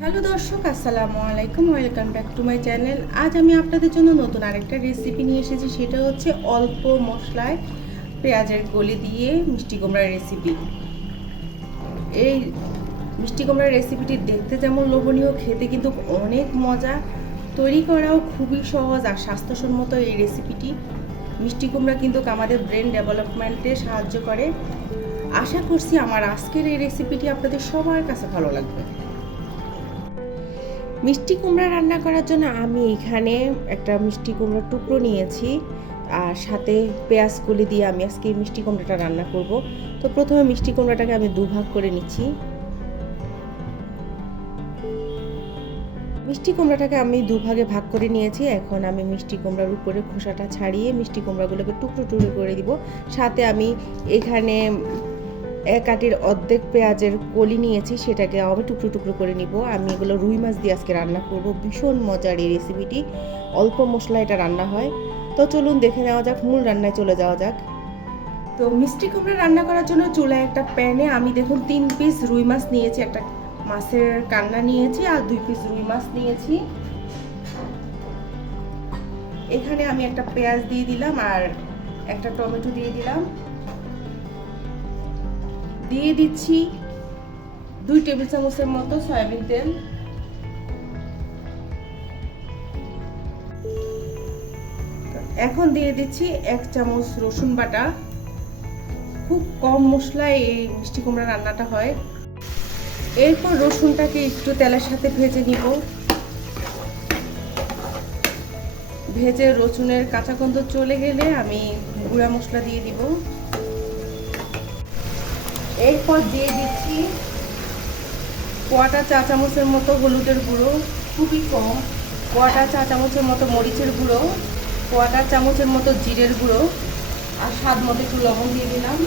Hello দর্শক, আসসালামু আলাইকুম, welcome back to my channel. আজ আমি আপনাদের জন্য নতুন আরেকটা রেসিপি নিয়ে এসেছি, সেটা হচ্ছে অল্প মশলায় পেঁয়াজের গলি দিয়ে মিষ্টি কুমড়ার রেসিপি এই মিষ্টি কুমড়ার রেসিপিটি দেখতে যেমন লোভনীয়, খেতে কিন্তু অনেক মজা। তৈরি করাও খুবই সহজ আর স্বাস্থ্যসম্মত এই রেসিপিটি মিষ্টি কুমড়া কিন্তু আমাদের ব্রেন ডেভেলপমেন্টে সাহায্য করে। আশা করছি আমার আজকের এই রেসিপিটি আপনাদের সবার কাছে ভালো লাগবে। মিষ্টি কুমড়া রান্না করার জন্য আমি এখানে একটা মিষ্টি কুমড়ার টুকরো নিয়েছি আর সাথে পেঁয়াজ কলি দিয়ে আমি আজকে মিষ্টি কুমড়াটা রান্না করব। তো প্রথমে মিষ্টি কুমড়াটাকে আমি দুভাগ করে নিচ্ছি। মিষ্টি কুমড়াটাকে আমি দুভাগে ভাগ করে নিয়েছি। এখন আমি মিষ্টি কুমড়ার উপরে খোসাটা ছাড়িয়ে মিষ্টি কুমড়াগুলোকে টুকরো টুকরো করে দিব। সাথে আমি এখানে এক আটির অর্ধেক পেঁয়াজের কলি নিয়েছি, সেটাকে আমি টুকরো টুকরো করে নিব। আমি এগুলো রুই মাছ দিয়ে আজকে রান্না করব। ভীষণ মজার এই রেসিপিটি অল্প মশলা এটা রান্না হয়। তো চলুন দেখে নেওয়া যাক, মূল রান্নায় চলে যাওয়া যাক। তো মিষ্টি কুমড়া রান্না করার জন্য চুলায় একটা প্যানে আমি দেখুন তিন পিস রুই মাছ নিয়েছি, একটা মাছের কান্না নিয়েছি আর দুই পিস রুই মাছ নিয়েছি। এখানে আমি একটা পেঁয়াজ দিয়ে দিলাম আর একটা টমেটো দিয়ে দিলাম। দিয়ে দিচ্ছি দুই টেবিল চামচের মতো সয়াবিন তেল। এখন দিয়ে দিচ্ছি এক চামচ রসুন বাটা। খুব কম মশলায় এই মিষ্টি কুমড়া রান্নাটা হয়। এরপর রসুনটাকে একটু তেলের সাথে ভেজে নিব। ভেজে রসুনের কাঁচা গন্ধ চলে গেলে আমি গুঁড়া মশলা দিয়ে দিব। এরপর দিয়ে দিচ্ছি কোয়াটা চা চামচের মতো হলুদের গুঁড়ো, খুবই কম। কোয়াটা চা চামচের মতো মরিচের গুঁড়ো কোয়াটা চামচের মতো জিরের গুঁড়ো, আর স্বাদ মতো একটু লবণ দিয়ে দিলাম।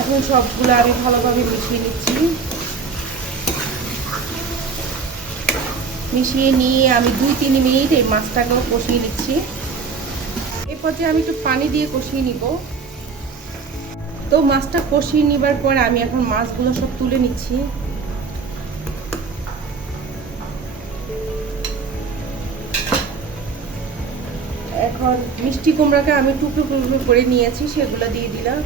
এখন সবগুলো আমি ভালোভাবে মিশিয়ে নিচ্ছি। মিশিয়ে নিয়ে আমি দুই তিন মিনিট এই মাছটাকেও কষিয়ে নিচ্ছি। এরপর যে আমি একটু পানি দিয়ে কষিয়ে নিব তো মাছটা কষিয়ে নিবার পরে আমি এখন মাছগুলো সব তুলে নিচ্ছি। এখন মিষ্টি কুমড়াকে আমি টুকরো টুকরো করে নিয়েছি, সেগুলো দিয়ে দিলাম।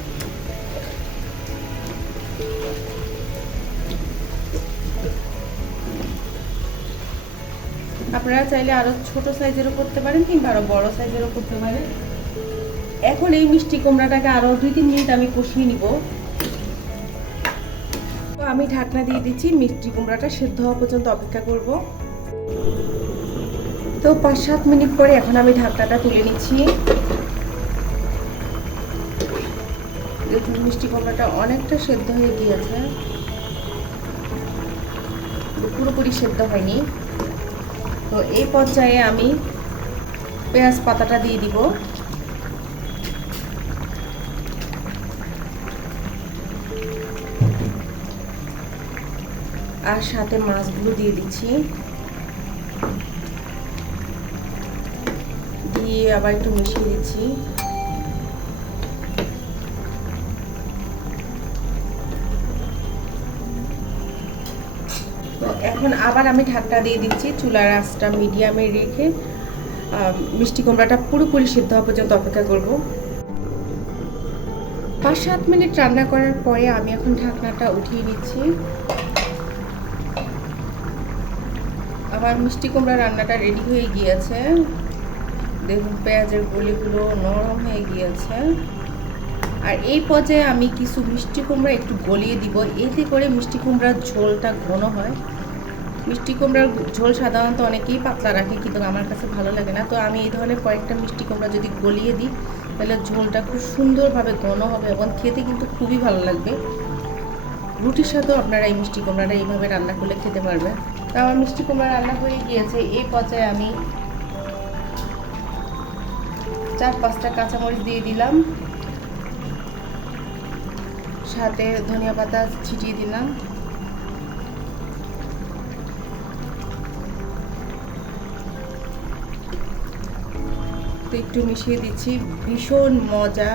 আপনারা চাইলে আরও ছোট সাইজেরও করতে পারেন কিংবা আরও বড় সাইজেরও করতে পারেন। এখন এই মিষ্টি কুমড়াটাকে আরও দুই তিন মিনিট আমি কষিয়ে নিব। তো আমি ঢাকনা দিয়ে দিচ্ছি, মিষ্টি কুমড়াটা সেদ্ধ হওয়া পর্যন্ত অপেক্ষা করব। তো পাঁচ সাত মিনিট পরে এখন আমি ঢাকনাটা তুলে নিচ্ছি। দেখুন, মিষ্টি কুমড়াটা অনেকটা সেদ্ধ হয়ে গিয়েছে। পুরোপুরি সেদ্ধ হয়নি। তো এই পর্যায়ে আমি পেঁয়াজ পাতাটা দিয়ে দিব। আর সাথে মাছগুলো দিয়ে দিচ্ছি। দিয়ে আবার একটু মিশিয়ে দিচ্ছি। এখন আবার আমি ঢাকটা দিয়ে দিচ্ছি চুলার আঁচটা মিডিয়ামে রেখে মিষ্টি কুমড়াটা পুরোপুরি সিদ্ধ হওয়া পর্যন্ত অপেক্ষা করব। পাঁচ সাত মিনিট রান্না করার পরে আমি এখন ঢাকনাটা উঠিয়ে নিচ্ছি। আবার মিষ্টি কুমড়া রান্নাটা রেডি হয়ে গিয়েছে। দেখুন, পেঁয়াজের গলিগুলো নরম হয়ে গিয়েছে। আর এই পর্যায়ে আমি কিছু মিষ্টি কুমড়া একটু গলিয়ে দিব। এতে করে মিষ্টি কুমড়ার ঝোলটা ঘন হয়। মিষ্টি কুমড়ার ঝোল সাধারণত অনেকেই পাতলা রাখে, কিন্তু আমার কাছে ভালো লাগে না। তো আমি এই ধরনের কয়েকটা মিষ্টি কুমড়া যদি গলিয়ে দিই, তাহলে ঝোলটা খুব সুন্দরভাবে ঘন হবে এবং খেতে কিন্তু খুবই ভালো লাগবে। রুটির সাথেও আপনারা এই মিষ্টি কুমড়াটা এইভাবে রান্না করলে খেতে পারবেন। আমার মিষ্টি কুমড়া রান্না হয়ে গিয়েছে। এই পর্যায়ে আমি চার পাঁচটা কাঁচামরিচ দিয়ে দিলাম। সাথে ধনিয়া পাতা ছিটিয়ে দিলাম। একটু মিশিয়ে দিচ্ছি। ভীষণ মজা।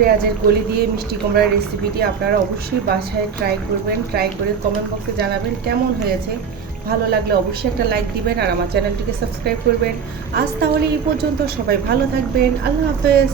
পেঁয়াজের গলি দিয়ে মিষ্টি কুমড়ার রেসিপিটি আপনারা অবশ্যই বাসায় ট্রাই করবেন ট্রাই করে কমেন্ট বক্সে জানাবেন কেমন হয়েছে। ভালো লাগলে অবশ্যই একটা লাইক দিবেন আর আমার চ্যানেলটিকে সাবস্ক্রাইব করবেন। আজ তাহলে এই পর্যন্ত সবাই ভালো থাকবেন। আল্লাহ হাফেজ।